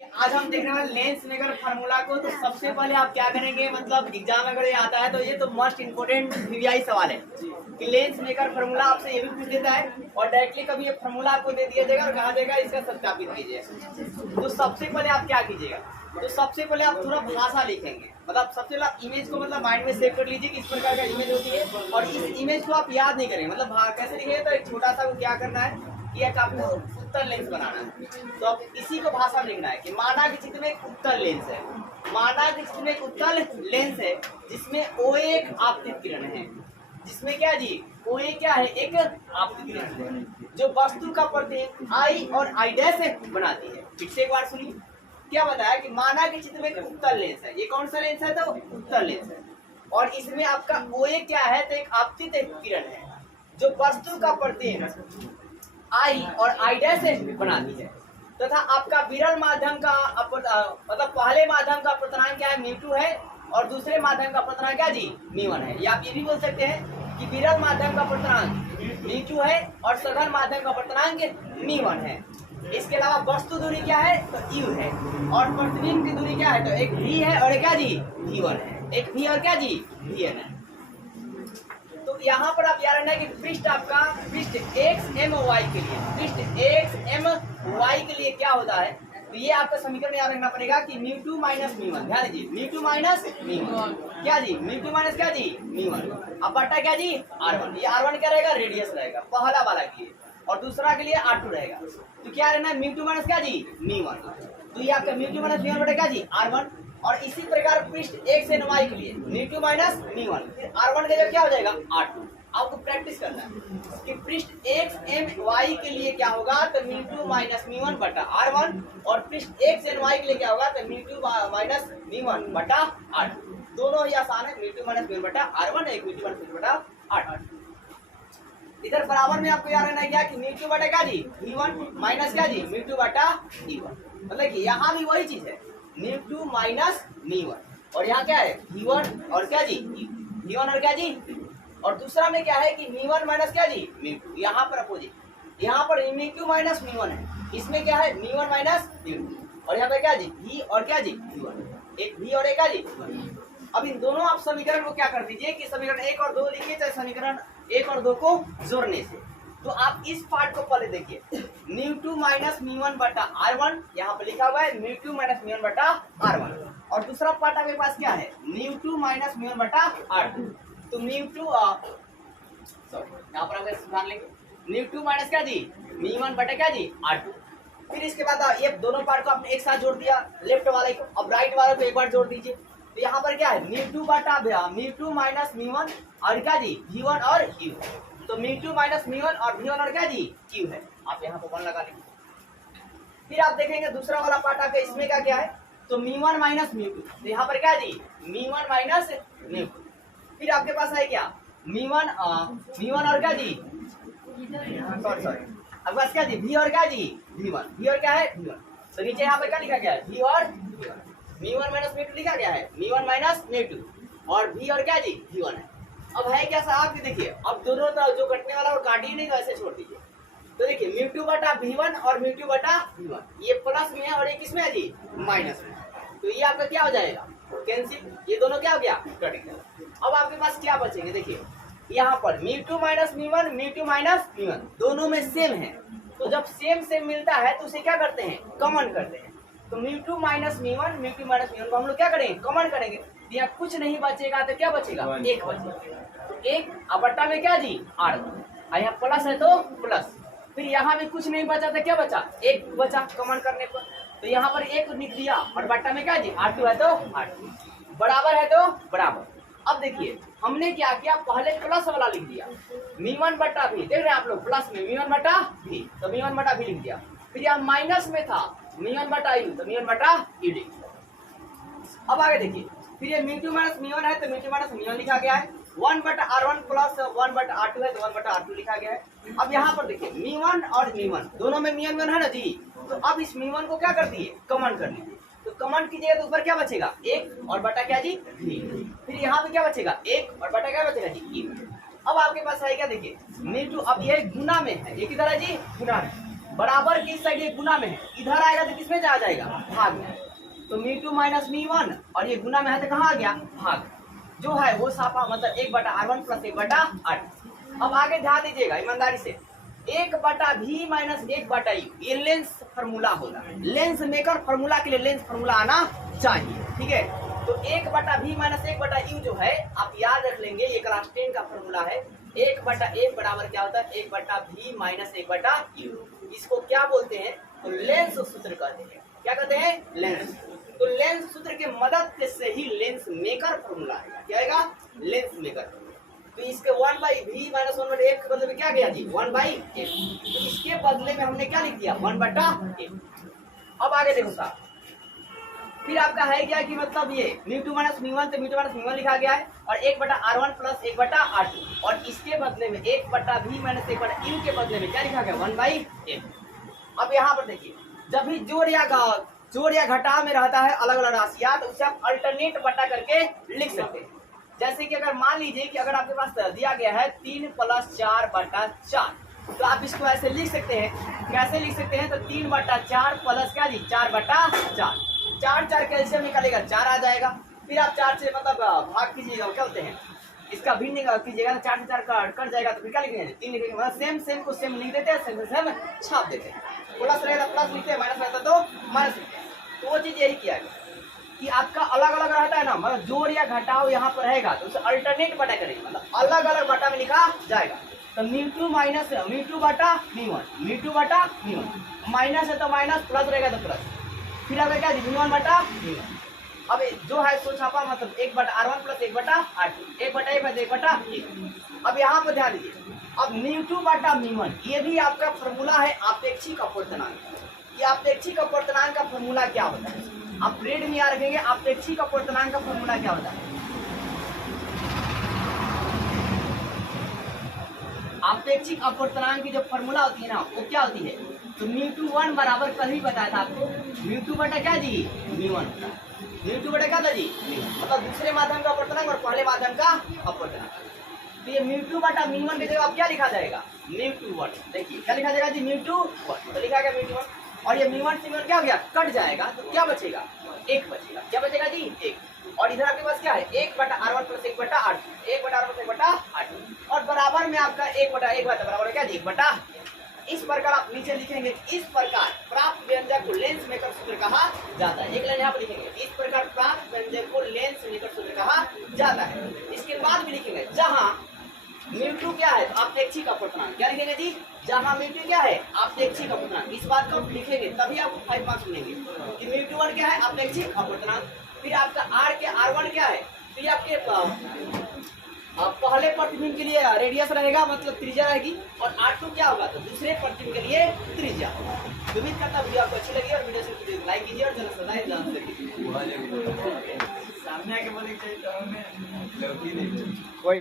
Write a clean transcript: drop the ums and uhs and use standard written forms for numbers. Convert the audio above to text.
आज हम देखने वाले लेंस मेकर फार्मूला को। तो सबसे पहले आप क्या करेंगे, मतलब एग्जाम अगर ये आता है तो ये तो मस्ट इम्पोर्टेंट वीवीआई सवाल है कि लेंस मेकर फार्मूला आपसे ये भी पूछ देता है और डायरेक्टली कभी ये फार्मूला आपको दे दिया जाएगा और कहा जाएगा इसका सत्यापित कीजिए। तो सबसे पहले आप क्या कीजिएगा, तो सबसे पहले आप थोड़ा भाषा लिखेंगे, मतलब सबसे पहले इमेज को मतलब माइंड में सेव कर लीजिए कि इस प्रकार का इमेज होती है और इस इमेज को आप याद नहीं करेंगे, मतलब कैसे लिखेंगे तो एक छोटा सा क्या करना है कि एक आपको उत्तल लेंस बनाना है। तो अब इसी को भाषा में लिखना है कि माना कि चित्र में एक उत्तल लेंस है, माना कि चित्र में एक उत्तल लेंस है जिसमें ओ एक आपतित किरण है, जिसमें क्या जी ओ ए क्या है, एक आपतित किरण है जो वस्तु का प्रतीक आई और आई डैश बनाती है। फिर से एक बार सुनिए, क्या बताया कि माना कि चित्र में एक उत्तल लेंस है, ये कौन सा लेंस है, तो उत्तल लेंस है और इसमें आपका ओ ए क्या है, तो एक आपतित किरण है जो वस्तु का प्रतीक आई और आई डैश बनाती है तथा आपका विरल माध्यम का मतलब पहले माध्यम का अपर्तनांक क्या है, μ2 है और दूसरे माध्यम का अपर्तनांक क्या जी μ1 है। या आप ये भी बोल सकते हैं कि विरल माध्यम का अपर्तनांक μ2 है और सघन माध्यम का अपर्तनांक μ1 है। इसके अलावा वस्तु दूरी क्या है, तो u है और प्रतिबिंब की दूरी क्या है, तो एक v है और एक क्या जी v1 है, एक v और क्या जी vn है। तो यहाँ पर आप याद रखना है कि पृष्ठ आपका पृष्ठ x m y के लिए, पृष्ठ x m y के लिए क्या होता है, तो ये आपका समीकरण याद रखना पड़ेगा कि μ2 माइनस μ1, ध्यान दीजिए μ2 माइनस μ1 क्या जी μ2 माइनस क्या जी μ1 अब बटा क्या जी r1, ये r1 क्या रहेगा, रेडियस रहेगा पहला वाला के लिए और दूसरा के लिए r2 रहेगा। तो क्या रहना है μ2 माइनस क्या जी μ1, तो ये आपका μ2 माइनस μ1 बटा क्या जी r1 और इसी प्रकार पृष्ठ x एन y के लिए μ2 माइनस μ1 फिर r1 का जगह क्या हो जाएगा r2। आपको प्रैक्टिस करना है कि पृष्ठ x m y के लिए क्या होगा, तो μ2 माइनस μ1 बटा r1 और पृष्ठ x एन y के लिए क्या होगा, तो μ2 माइनस μ1 बटा r2। दोनों ही आसान है, μ2 माइनस μ1 बटा r1 एक μ2 माइनस μ1 बटा r2। इधर बराबर में आपको याद रहना है क्या कि μ2 बटा क्या जी v1 माइनस क्या जी μ2 बटा v1, मतलब कि यहाँ भी वही चीज है μ2 माइनस μ1 और यहाँ क्या है v1 और क्या जी v1 और क्या जी, और दूसरा में क्या है कि μ1 माइनस क्या जी μ2, यहाँ पर अपोजिट, यहाँ पर μ2 माइनस μ1 है, इसमें क्या है μ1 माइनस μ2 और यहाँ पे क्या जी v और क्या जी v1, एक v और एक क्या जी v1। अब इन दोनों आप समीकरण को क्या कर दीजिए कि समीकरण 1 और 2 लिखिए, चाहे समीकरण 1 और 2 को जोड़ने से। तो आप इस पार्ट को पहले देखिए, μ2 माइनस μ1 बटा r1 यहाँ पे लिखा हुआ है μ2 माइनस μ1 बटा r1 और दूसरा पार्ट आपके पास क्या है μ2 माइनस μ1 बटा r2। तो μ2 यहाँ पर आप ध्यान लेंगे μ2 माइनस क्या जी μ1 बटा क्या जी r2। फिर इसके बाद ये दोनों पार्ट को आपने एक साथ जोड़ दिया, लेफ्ट वाले को, अब राइट वाले को एक बार जोड़ दीजिए। तो यहाँ पर क्या है μ2 बटा μ2 माइनस μ1 और क्या जी v1 और q, तो μ2 माइनस μ1 और v1 और क्या जी q है। आप यहाँ पर 1 लगा लेंगे। फिर आप देखेंगे दूसरा वाला पार्ट आपका, इसमें का क्या है, तो μ1 माइनस μ2, तो यहाँ पर क्या जी μ1 माइनस μ2। फिर आपके पास है क्या μ1 और क्या जी सॉरी आपके पास क्या जी v और क्या जी v1 और क्या है v1, तो नीचे यहाँ पर क्या लिखा गया है v और μ1 माइनस μ2 लिखा गया है μ1 माइनस μ2 और v और क्या जी v1 है। अब है क्या साहब कि देखिए, अब दोनों तरफ जो कटने वाला वो काटिए नहीं, तो ऐसे छोड़ दीजिए। तो देखिए μ2 बटा v1 और μ2 बटा v1, ये प्लस में है और ये किसमें है जी माइनस में, तो ये आपका क्या हो जाएगा कैंसिल, ये दोनों क्या हो गया कट गया। अब आपके पास क्या बचेंगे, देखिए यहाँ पर μ2 माइनस μ1 μ2 माइनस μ1 दोनों में सेम है, तो जब सेम सेम मिलता है तो उसे क्या करते हैं कॉमन करते हैं। तो μ2 माइनस μ1 μ2 माइनस μ1 को हम लोग क्या करेंगे कॉमन करेंगे, यहाँ कुछ नहीं बचेगा तो क्या बचेगा एक बचेगा, तो एक बट्टा में क्या जी r1 यहाँ प्लस है तो प्लस, फिर यहाँ भी कुछ नहीं बचा तो क्या बचा एक बचा कॉमन करने पर, तो यहाँ पर एक लिख दिया और बट्टा में क्या जी r2 है तो r2, बराबर है तो बराबर। अब देखिए हमने क्या किया, पहले प्लस वाला लिख दिया μ1 बटा v, देख रहे हैं आप लोग प्लस में μ1 बटा v, तो μ1 बटा v लिख दिया। फिर यहाँ माइनस में था μ1 बटा u, तो μ1 बटा u लिख दिया। अब आगे देखिए, फिर ये μ2 माइनस μ1 है तो μ2 माइनस μ1 लिखा गया है, 1 बटा r1 प्लस 1 बटा r2 है तो 1 बटा r2 लिखा गया है। अब यहाँ पर देखिए μ1 और μ1 दोनों में μ1 है ना जी, तो अब इस μ1 को क्या कर दिए कॉमन कर लीजिए, तो कॉमन कीजिएगा तो ऊपर क्या बचेगा एक और बटा क्या जी v, फिर यहाँ पे क्या बचेगा एक और बटा क्या बचेगा जी e। अब आपके पास है क्या, देखिए μ2 अब ये गुना में है, ये किधर है जी गुना में, बराबर किस साइड ये गुना में है, इधर आएगा तो किसमें जा जाएगा, भाग में। तो m2 माइनस m1 और ये गुना में है तो कहाँ आ गया, भाग। जो है वो साफा मतलब 1/r1 प्लस 1/r2। अब आगे ध्यान दीजिएगा ईमानदारी से, 1/v माइनस 1/u ये लेंस फार्मूला होगा। लेंस मेकर फार्मूला के लिए लेंस फार्मूला आना चाहिए, ठीक है। तो 1/v माइनस 1/u जो है आप याद रख लेंगे, ये क्लास 10 का फार्मूला है। 1/1 बराबर क्या होता है, 1/v माइनस 1/u। इसको क्या बोलते हैं, तो लेंस सूत्र कहते हैं। क्या कहते हैं, लेंस। तो लेंस सूत्र के मदद से ही लेंस मेकर फार्मूला आएगा। क्या आएगा, लेंस मेकर। तो इसके 1/v माइनस 1/a के बदले में क्या गया जी, 1/a। तो इसके बदले में हमने क्या लिख दिया, 1/a। अब आगे देखो साहब, फिर आपका है क्या कि मतलब ये m2 माइनस m1 तो m2 माइनस m1 लिखा गया है और 1/r1 प्लस 1/r2 और इसके बदले में 1/v माइनस 1/u के बदले में क्या लिखा गया, 1/a। अब यहाँ पर देखिए, जब भी जोड़ या घटाव में रहता है अलग अलग राशियां, तो उसे आप अल्टरनेट बटा करके लिख सकते हैं। जैसे कि अगर मान लीजिए कि अगर आपके पास दिया गया है 3 + 4/4, तो आप इसको ऐसे लिख सकते हैं। कैसे लिख सकते हैं, तो 3/4 प्लस क्या जी, 4/4। 4 कैल्शियम निकलेगा, 4 आ जाएगा। फिर आप 4 से मतलब भाग कीजिएगा, क्या होते हैं, इसका भिन्न कीजिएगा तो 4 से 4 कट जाएगा, तो फिर क्या लिखेंगे, 3 लिखेंगे। मतलब सेम को सेम लिख देते हैं, सेम सेम छाप देते हैं। प्लस रहेगा प्लस लिखते हैं, माइनस रहता तो माइनस लिखते हैं। तो वो चीज यही किया गया कि आपका अलग अलग रहता है ना, मतलब जोड़ या घटाव यहाँ पर रहेगा तो उसे अल्टरनेट बटा करेंगे, मतलब अलग अलग बटा में लिखा जाएगा। तो m2 माइनस m2 बटा m1, m2 बटा m1, माइनस है तो माइनस, प्लस रहेगा तो प्लस, फिर आपका क्या m1 बटा m1। अब जो है सो छापा मतलब 1/r1 प्लस 1/r2, 1/1 है 1/1। अब यहाँ पर ध्यान दीजिए, अब m2 बटा m1 ये भी आपका फॉर्मूला है आपेक्षिक अपवर्तनांक। कि आपेक्षिक अपवर्तनांक का फॉर्मूला क्या होता है, आप ग्रेड में याद रखेंगे। आपेक्षिक अपवर्तनांक का फॉर्मूला क्या होता है, आपेक्षिक अपवर्तनांक की जो फॉर्मूला होती है ना, वो क्या होती है, तो m2 बराबर कल ही बताया था आपको, m2 बटा क्या जी, m1 होता है। m2 बटा क्या था जी, m1, मतलब दूसरे माध्यम का अपवर्तनांक और पहले माध्यम का अपवर्तनांक। तो ये m2 बटा m1 की जगह आप क्या लिखा जाएगा, m2 देखिए क्या लिखा जाएगा जी, m2 तो लिखा गया m2। और ये m1 से m1 क्या हो गया, कट जाएगा, तो क्या बचेगा, 1 बचेगा। क्या बचेगा जी, 1। और इधर आपके पास क्या है, 1/r1 plus 1/r2, 1/r1 plus 1/r2 और बराबर में आपका 1/1 बराबर क्या जी, 1/। इस प्रकार आप नीचे लिखेंगे, इस प्रकार प्राप्त व्यंजक को लेंस मेकर सूत्र कहा जाता है। एक लाइन यहाँ पर लिखेंगे, इस प्रकार प्राप्त व्यंजक को लेंस मेकर सूत्र कहा जाता है। इसके बाद भी लिखेंगे, जहाँ m2 क्या है, तो आपेक्षिक अपवर्तनांक। क्या लिखेंगे जी, जहाँ m2 क्या है, आपेक्षिक अपवर्तनांक। इस बात को लिखेंगे तभी आपको 5 मार्क्स मिलेंगे कि m2 क्या है, आपेक्षिक अपवर्तनांक। फिर आपका r1 क्या है, तो ये आपके पहले प्रतिबिंब के लिए रेडियस रहेगा, मतलब त्रिज्या रहेगी, और r2 क्या होगा, तो दूसरे प्रतिबिंब के लिए त्रिज्या। उम्मीद करता वीडियो आपको अच्छी लगी और वीडियो से लाइक कीजिए और चैनल सब्सक्राइब कीजिए। सामने आके बोले